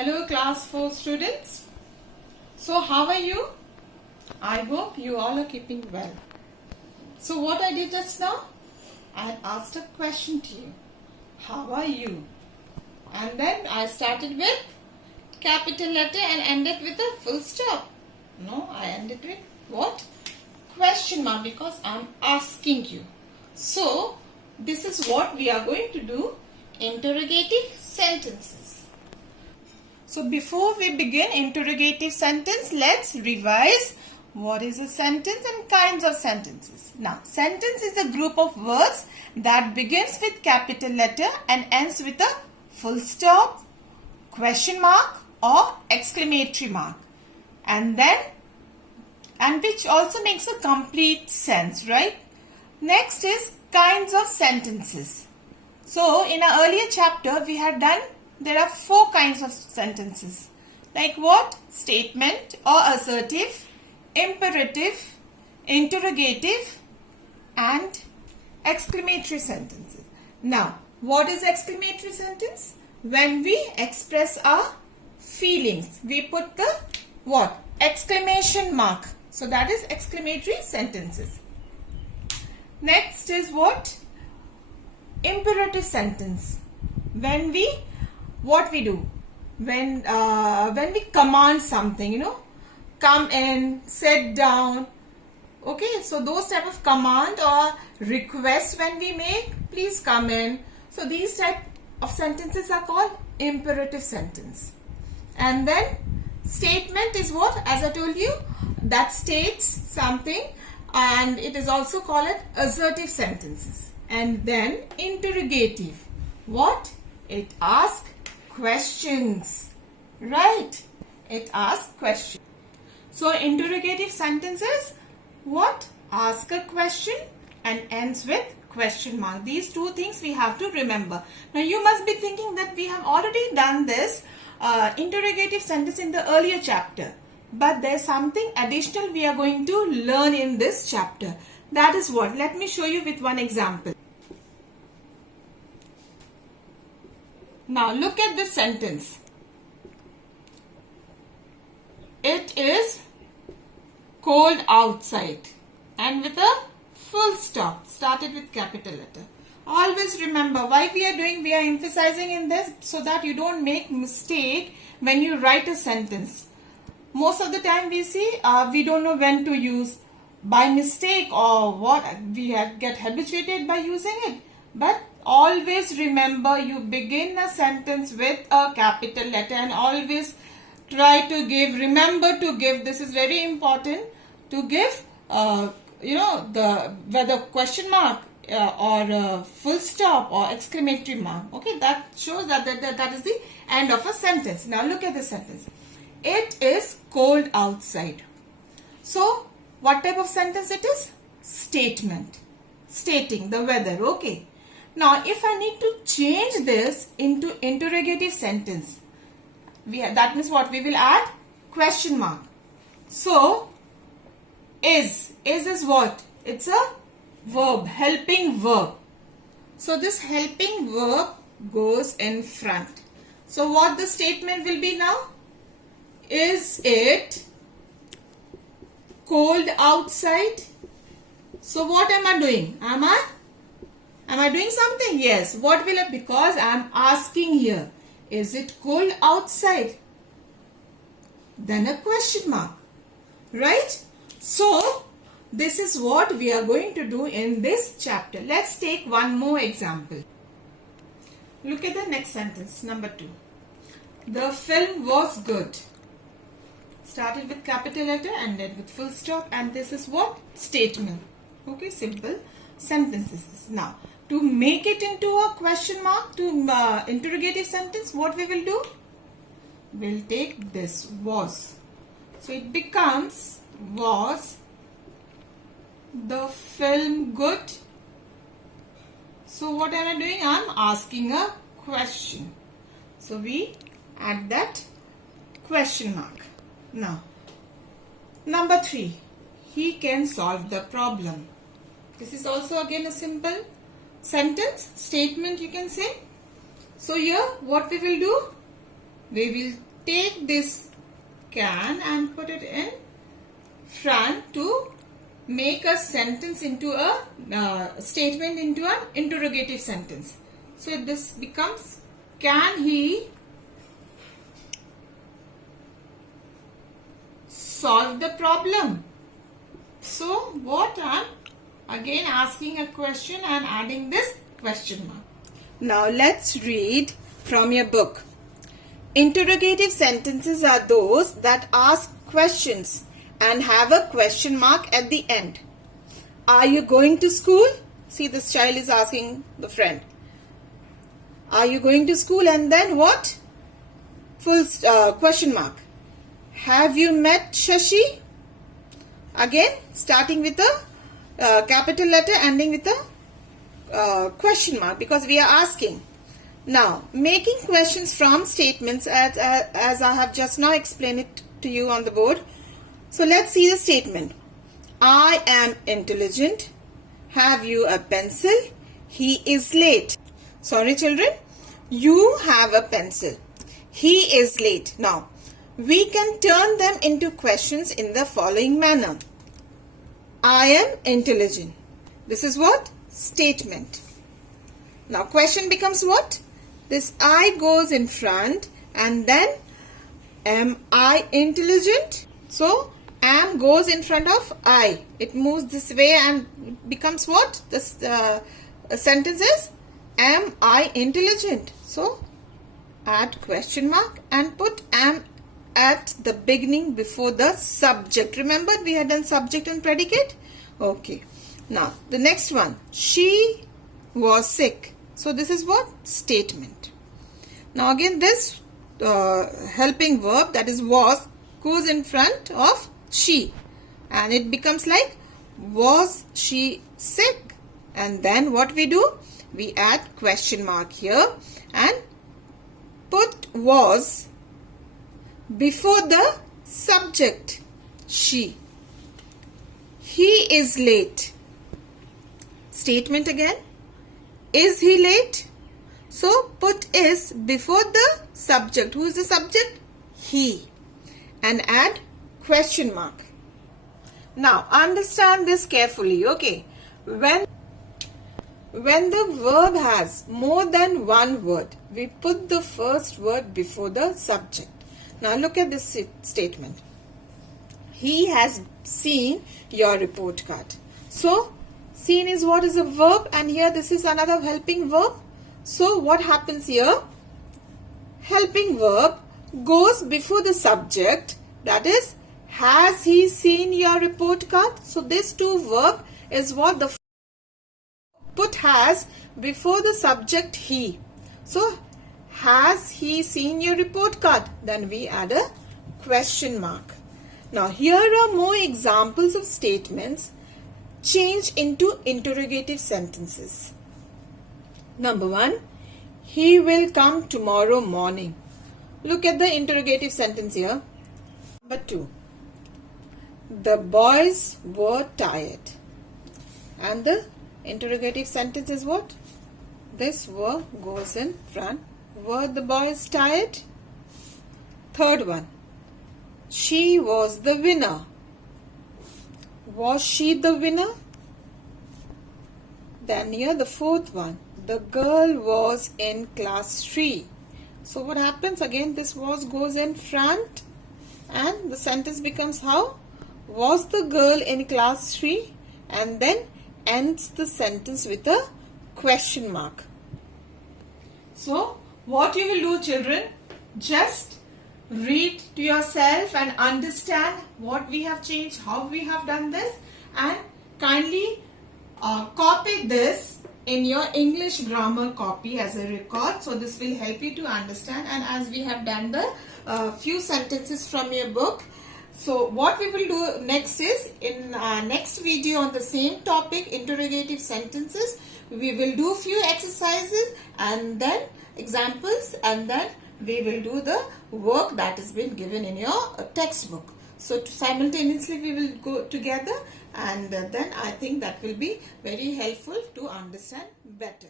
Hello class 4 students. So how are you? I hope you all are keeping well. So what I did just now? I asked a question to you. How are you? And then I started with capital letter and ended with a full stop. No, I ended with what? Question mark, because I am asking you. So this is what we are going to do. Interrogative sentences. So before we begin interrogative sentence, let's revise what is a sentence and kinds of sentences. Now, sentence is a group of words that begins with capital letter and ends with a full stop, question mark or exclamatory mark. And which also makes a complete sense, right? Next is kinds of sentences. So in our earlier chapter, we had done, there are 4 kinds of sentences. Like what? Statement or assertive, imperative, interrogative and exclamatory sentences. Now, what is exclamatory sentence? When we express our feelings, we put the what? Exclamation mark. So that is exclamatory sentences. Next is what? Imperative sentence. When we, what we do? When we command something, come in, sit down. Okay, so those type of command or request when we make, please come in. So these type of sentences are called imperative sentence. And then statement is what? As I told you, that states something, and it is also called assertive sentences. And then interrogative. What? It asks questions. Right? It asks questions. So interrogative sentences, what? Ask a question and ends with question mark. These 2 things we have to remember. Now you must be thinking that we have already done this interrogative sentence in the earlier chapter. But there's something additional we are going to learn in this chapter. That is what? Let me show you with one example. Now look at this sentence. It is cold outside, and with a full stop, started with capital letter. Always remember why we are emphasizing in this, so that you don't make mistake when you write a sentence. Most of the time we see we don't know when to use by mistake or what, we get habituated by using it. But always remember, you begin a sentence with a capital letter and always try to give, remember to give, this is very important, to give whether question mark or full stop or exclamatory mark. Okay, that shows that is the end of a sentence. Now look at the sentence. It is cold outside. So what type of sentence it is? Statement. Stating the weather. Okay. Now if I need to change this into interrogative sentence, that means what? We will add question mark. So is what? It's a verb, helping verb. So this helping verb goes in front. So what the statement will be now? Is it cold outside? So what am I doing? Am I doing something? Yes. What will it? Because I am asking here. Is it cold outside? Then a question mark. Right? So this is what we are going to do in this chapter. Let's take one more example. Look at the next sentence, number 2. The film was good. Started with capital letter, ended with full stop, and this is what? Statement. Okay, simple sentences. Now, to make it into a question mark, to interrogative sentence, what we will do? We'll take this was. So it becomes, was the film good? So what am I doing? I'm asking a question. So we add that question mark. Now, number 3, he can solve the problem. This is also again a simple sentence, statement you can say. So here what we will do? We will take this can and put it in front to make a sentence into a statement into an interrogative sentence. So this becomes, can he solve the problem? So what, I'm again asking a question and adding this question mark. Now let's read from your book. Interrogative sentences are those that ask questions and have a question mark at the end. Are you going to school? See, this child is asking the friend. Are you going to school? And then what? Full question mark. Have you met Shashi? Again, starting with a capital letter, ending with a question mark, because we are asking. Now, making questions from statements as I have just now explained it to you on the board. So let's see the statement. I am intelligent. Have you a pencil? He is late. Sorry children, you have a pencil. He is late. Now, we can turn them into questions in the following manner. I am intelligent. This is what? Statement. Now, question becomes what? This I goes in front and then am I intelligent? So, am goes in front of I. It moves this way and becomes what? This sentence is, am I intelligent? So, add question mark and put am at the beginning before the subject. Remember, we had done subject and predicate? Okay. Now, the next one. She was sick. So, this is what? Statement. Now, again, this helping verb, that is was, goes in front of she. And it becomes like, was she sick? And then what we do? We add question mark here and put was before the subject, she. He is late. Statement again. Is he late? So put is before the subject. Who is the subject? He. And add question mark. Now understand this carefully, okay? When the verb has more than one word, we put the first word before the subject. Now look at this statement. He has seen your report card. So, seen is what? Is a verb, and here this is another helping verb. So, what happens here? Helping verb goes before the subject, that is, has he seen your report card? So, this two verb is what the put has before the subject he. So, has he seen your report card? Then we add a question mark. Now, here are more examples of statements changed into interrogative sentences. Number 1, he will come tomorrow morning. Look at the interrogative sentence here. Number 2, the boys were tired. And the interrogative sentence is what? This were goes in front. Were the boys tired? Third one, she was the winner. Was she the winner? Then here the fourth one, the girl was in class 3. So what happens? Again, this was goes in front and the sentence becomes how? Was the girl in class 3? And then ends the sentence with a question mark. So what you will do, children, just read to yourself and understand what we have changed, how we have done this, and kindly copy this in your English grammar copy as a record. So this will help you to understand, and as we have done the few sentences from your book. So what we will do next is, in our next video on the same topic, interrogative sentences, we will do few exercises and then examples, and then we will do the work that has been given in your textbook. So simultaneously we will go together, and then I think that will be very helpful to understand better.